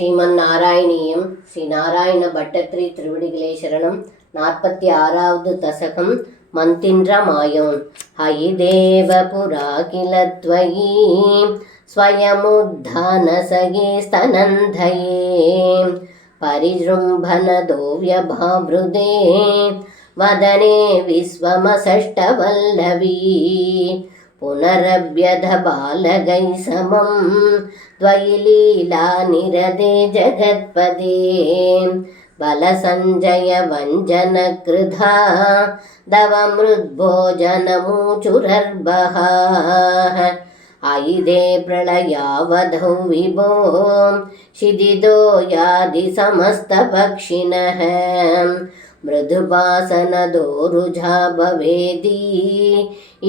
ஸ்ரீமன்னாராயணீயம் ஸ்ரீ நாராயண பட்டத்ரி திருவடிகளே சரணம். 46வது தசகம் மந்தின்ற மாயம். ஹயி தேவ புரா கில த்வயி ஸ்வயமுத்தானசயே ஸ்தனந்தயே பரிஜೃಂಭನதோ ವ್ಯಭಾವೃದೇ ವದನೆ ವಿಶ್ವಮಸಷ್ಟವಲ್ಲವೀ ಪುನರಭ್ಯಧ ಬಾಲಗೈ ಸಮಂ ತ್ವಯಿ ಲೀಲಾ ನಿರದೆ ಜಗತ್ಪದೇ ಬಲ ಸಂಜಯ ವಂಜನ ಕೃಧಾ ದವ ಮೃದ್ಭೋಜನ ಮೂಚುರರ್ಬಹ ಆಯಿದೆ ಪ್ರಳಯಾವಧೌ ವಿಭೋ ಶಿದಿದೋ ಯಾದಿ ಸಮಸ್ತ ಪಕ್ಷಿಣಃ ಮೃದುಪಾಸನದೋ ರುಜಾ ಭವೇದಿ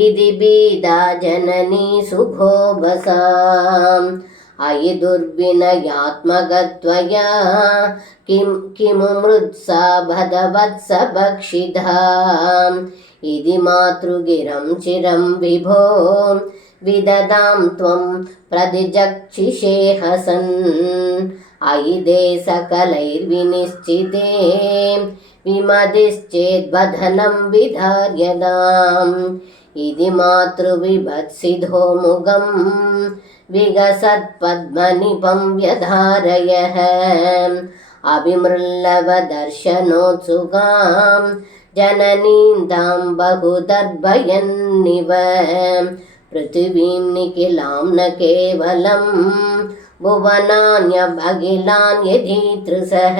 ಇದಿ ಬೀದಾ ಜನನಿ ಸುಭೋಬಸಾ ಅಯಿ ದುರ್ವಿನಯಾತ್ಮಗತ್ವಯಾ ಕಿಮು ಮೃತ್ಸಾ ಭದವತ್ಸ ಭಕ್ಷಿಧಾ ಇದಿ ಮಾತೃಗಿರಂ ಚಿರಂ ವಿಭೋ ವಿದದಾಂ ತ್ವಂ ಪ್ರದಿಜಕ್ಷಿಷೇ ಹಸನ್ ಅಯಿದೆ ಸಕಲೈರ್ವಿನಿಶ್ಚಿತೆ ವಿಮದಿಶ್ಚೇದ್ವಧನಂ ವಿಧಾರ್ಯದಾಂ ಇದಿ ಮಾತೃವಿಭತ್ಸಿಧೋ ಮುಗಂ ವಿಗಸತ್ಪದ್ಮನಿಪಂ ವ್ಯಧಾರಯಃ ಅಭಿಮೃಲ್ಲವದರ್ಶನೋತ್ಸುಕಾಂ ಜನನೀಂದಾಂ ಬಹುದರ್ಭಯನ್ನಿವ ಪೃಥಿವೀಂ ನಿಖಿಲಾಂ ನ ಕೇವಲಂ ಭುವನಾನ್ಯಭಗಿಲಾನ್ಯಧೀತೃಸಃ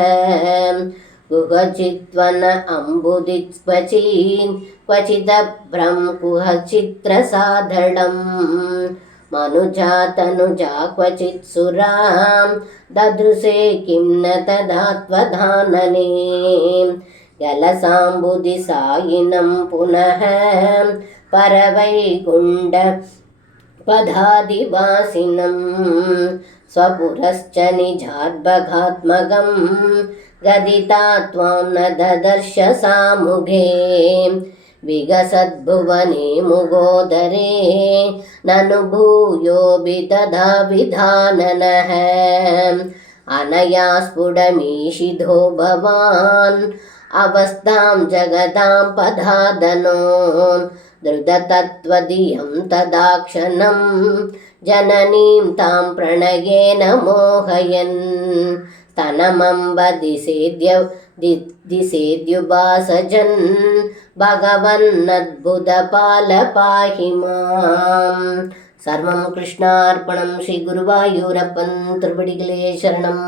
ಗುಹಚಿತ್ವನ ಅಂಬುದಿಕ್ವಚೀನ್ ಕ್ವಚಿದಭ್ರಂ ಕುಹಚಿತ್ರಸಾಧಳಂ ಮನುಜಾತನುಜಾ ಕ್ವಚಿತ್ ಸುರಾಂ ದದೃಶೇ ಕಿಂ ನ ತದಾತ್ವಧಾನನೇ ಯಲಸಾಂಬುದಿ ಸಾಯಿನಂ ಪುನಃ ಪರವೈಗುಂಡ ಪದಾದಿವಾಸಿನಂ ಸ್ವಪುರಶ್ಚ ನಿಜಾದ್ಭಗಾತ್ಮಗಂ ಗದಿತಾ ತ್ವಾಂ ನ ದದರ್ಶ ಸಾಮುಘೇ ವಿಗಸದ್ಭುವನೆ ಮುಗೋದರೇ ನನು ಭೂಯೋಭಿ ತದಾ ವಿಧಾನನಃ ಅನಯಾ ಸ್ಫುಟಮೀಶಿಧೋ ಭವಾನ್ ಅವಸ್ಥಾಂ ಜಗದಾಂ ಪದಾದನೋ ಧೃತತತ್ವದಿಯಂ ತದಾಕ್ಷಣಂ ಜನನೀಂ ತಾಂ ಪ್ರಣಯೇನ ಮೋಹಯನ್ ಸ್ತನಮಂಬ ದಿಸೇದ್ಯುಭಾಸಜನ್ ಭಗವನ್ನದ್ಭುತ ಪಾಲ ಪಾಹಿ ಮಾಂ. ಸರ್ವಂ ಕೃಷ್ಣಾರ್ಪಣಂ. ಶ್ರೀ ಗುರುವಾಯೂರಪ್ಪನ್ ತಿರುವಡಿಗಳೇ ಶರಣಂ.